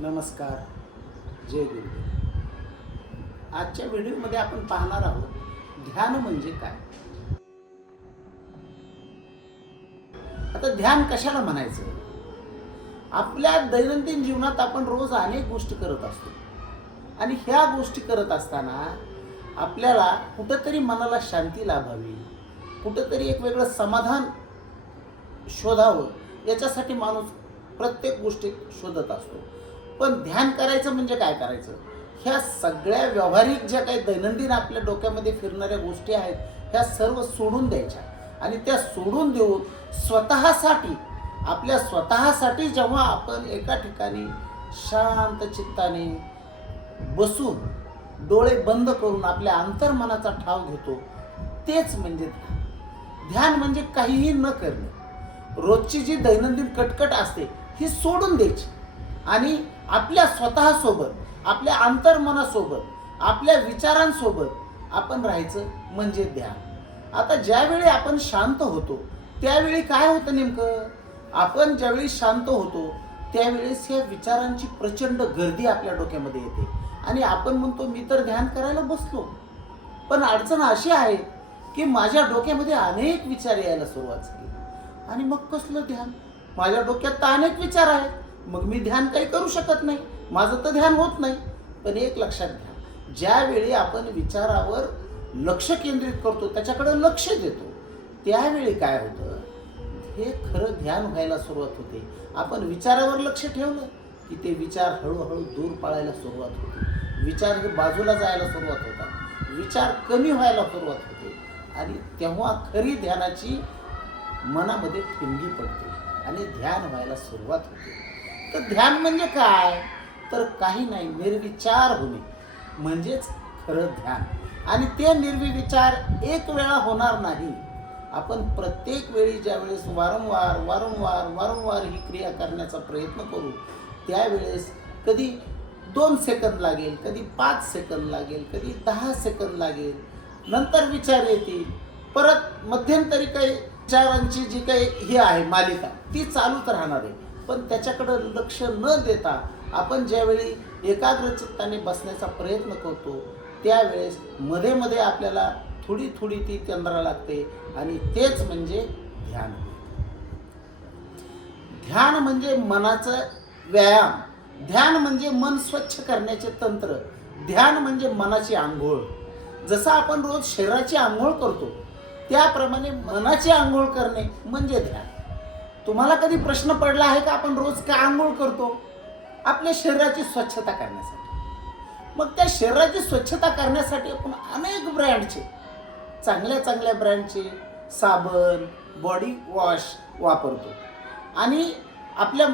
नमस्कार जय गुरुदेव आजच्या व्हिडिओमध्ये आपण पाहणार आहोत ध्यान म्हणजे काय? आता ध्यान कशाला म्हणायचं? आपल्या दैनंदिन जीवनात आपण रोज अनेक गोष्टी करत असतो. आणि ह्या गोष्टी करत असताना आपल्याला कुठंतरी मनाला शांती लाभावी. कुठंतरी एक वेगळं समाधान शोधावं. याच्यासाठी माणूस प्रत्येक गोष्टीत शोधत असतो. पण ध्यान करायचं म्हणजे काय करायचं? ह्या सगळ्या व्यावहारिक ज्या काही दैनंदिन आपल्या डोक्यामध्ये फिरणाऱ्या गोष्टी आहेत ह्या सर्व सोडून द्यायच्या. आणि त्या सोडून देऊन स्वतःसाठी आपल्या स्वतःसाठी जेव्हा आपण एका ठिकाणी शांत चित्ताने बसून डोळे बंद करून आपल्या अंतर्मनाचा ठाव घेतो तेच म्हणजे ध्यान. ध्यान म्हणजे काहीही न करणे. रोजची जी दैनंदिन कटकट असते ही सोडून द्यायची. आणि आपल्या स्वतःसोबत आपल्या अंतर्मनासोबत आपल्या विचारांसोबत आपण राहायचं म्हणजे ध्यान. आता ज्यावेळी आपण शांत होतो त्यावेळी काय होतं नेमकं? आपण ज्यावेळी शांत होतो त्यावेळेस ह्या विचारांची प्रचंड गर्दी आपल्या डोक्यामध्ये येते. आणि आपण म्हणतो मी तर ध्यान करायला बसलो. पण अडचण अशी आहे की माझ्या डोक्यामध्ये अनेक विचार यायला सुरुवात झाली. आणि मग कसलं ध्यान? माझ्या डोक्यात तर अनेक विचार आहेत. मग मी ध्यान काही करू शकत नाही. माझं तर ध्यान होत नाही. पण एक लक्षात घ्या. ज्यावेळी आपण विचारावर लक्ष केंद्रित करतो त्याच्याकडे लक्ष देतो त्यावेळी काय होतं? हे खरं ध्यान व्हायला सुरुवात होते. आपण विचारावर लक्ष ठेवलं की ते विचार हळूहळू दूर पाळायला सुरुवात होते. विचार हे बाजूला जायला सुरुवात होतात. विचार कमी व्हायला सुरुवात होते. आणि तेव्हा खरी ध्यानाची मनामध्ये ठिंगी पडते आणि ध्यान व्हायला सुरुवात होते. तर ध्यान म्हणजे काय? तर काही नाही निर्विचार होणे. म्हणजेच खरं ध्यान. आणि ते निर्विचार एक वेळा होणार नाही. आपण प्रत्येक वेळी ज्यावेळेस वारंवार वारंवार वारंवार ही क्रिया करण्याचा प्रयत्न करू त्यावेळेस कधी दोन सेकंद लागेल कधी पाच सेकंद लागेल कधी दहा सेकंद लागेल. नंतर विचार येतील. परत मध्यंतरी काही विचारांची जी काही ही आहे मालिका ती चालूच राहणार आहे. पण त्याच्याकडं लक्ष न देता आपण ज्यावेळी एकाग्रचित्ताने बसण्याचा प्रयत्न करतो त्यावेळेस मध्ये मध्ये आपल्याला थोडी थोडी ती चंद्रा लागते आणि तेच म्हणजे ध्यान. ध्यान म्हणजे मनाचं व्यायाम. ध्यान म्हणजे मन स्वच्छ करण्याचे तंत्र. ध्यान म्हणजे मनाची आंघोळ. जसं आपण रोज शरीराची आंघोळ करतो त्याप्रमाणे मनाची आंघोळ करणे म्हणजे ध्यान. तुम्हाला कधी प्रश्न पडला आहे का आपण रोज का आंघोळ करतो? आपल्या शरीराची स्वच्छता करण्यासाठी. मग त्या शरीराची स्वच्छता करण्यासाठी आपण अनेक ब्रँडचे चांगल्या चांगल्या ब्रँडचे साबण बॉडी वॉश वापरतो. आणि आपल्या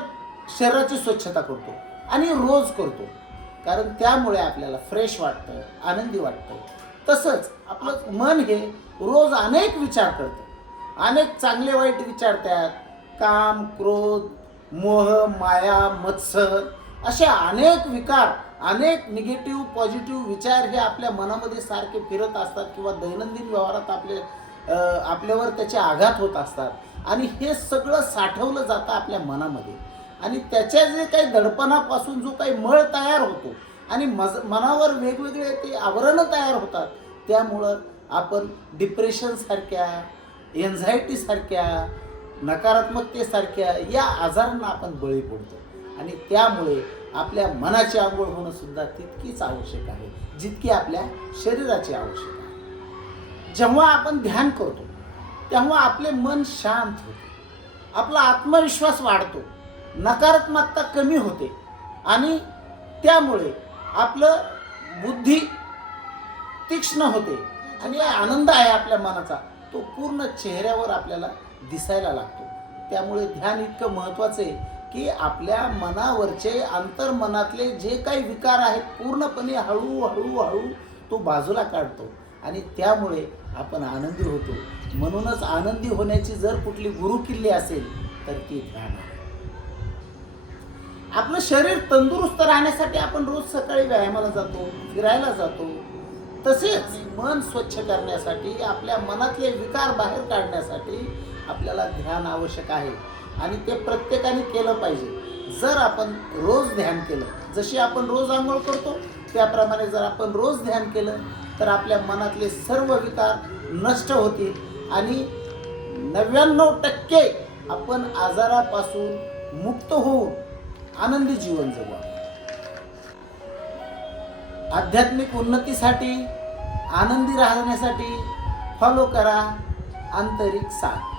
शरीराची स्वच्छता करतो. आणि रोज करतो. कारण त्यामुळे आपल्याला फ्रेश वाटतं आनंदी वाटतं. तसंच आपलं मन हे रोज अनेक विचार करतं. अनेक चांगले वाईट विचार त्यात काम क्रोध मोह माया मत्सर असे अनेक विकार अनेक निगेटिव्ह पॉझिटिव्ह विचार हे आपल्या मनामध्ये सारखे फिरत असतात किंवा दैनंदिन व्यवहारात आपले आपल्यावर त्याचे आघात होत असतात. आणि हे सगळं साठवलं जातं आपल्या मनामध्ये. आणि त्याच्या जे काही दडपणापासून जो काही मळ तयार होतो आणि मज मनावर वेगवेगळे ते आवरणं तयार होतात त्यामुळं आपण डिप्रेशनसारख्या एन्झायटीसारख्या नकारात्मकतेसारख्या या आजारांना आपण बळी पडतो. आणि त्यामुळे आपल्या मनाची आंघोळ होणं सुद्धा तितकीच आवश्यक आहे जितकी आपल्या शरीराची आवश्यक आहे. जेव्हा आपण ध्यान करतो तेव्हा आपले मन शांत होते. आपला आत्मविश्वास वाढतो. नकारात्मकता कमी होते. आणि त्यामुळे आपलं बुद्धी तीक्ष्ण होते. आणि आनंद आहे आपल्या मनाचा. तो पूर्ण चेहऱ्यावर आपल्याला दिसायला लागतो. त्यामुळे ध्यान इतकं महत्त्वाचं आहे की आपल्या मनावरचे अंतर्मनातले जे काही विकार आहेत पूर्णपणे हळूहळू हळू तो बाजूला काढतो. आणि त्यामुळे आपण आनंदी होतो. म्हणूनच आनंदी होण्याची जर कुठली गुरुकिल्ली असेल तर ती ध्यान आहे. आपलं शरीर तंदुरुस्त राहण्यासाठी आपण रोज सकाळी व्यायामाला जातो फिरायला जातो. तसेच मन स्वच्छ करण्यासाठी आपल्या मनातले विकार बाहेर काढण्यासाठी आपल्याला ध्यान आवश्यक आहे. आणि ते प्रत्येकाने केलं पाहिजे. जर आपण रोज ध्यान केलं जशी आपण रोज आंघोळ करतो त्याप्रमाणे जर आपण रोज ध्यान केलं तर आपल्या मनातले सर्व विकार नष्ट होतील. आणि नव्याण्णव टक्के आपण आजारापासून मुक्त होऊन आनंदी जीवन जगू आध्यात्मिक उन्नतीसाठी आनंदी राहण्यासाठी फॉलो करा. आंतरिक साथ.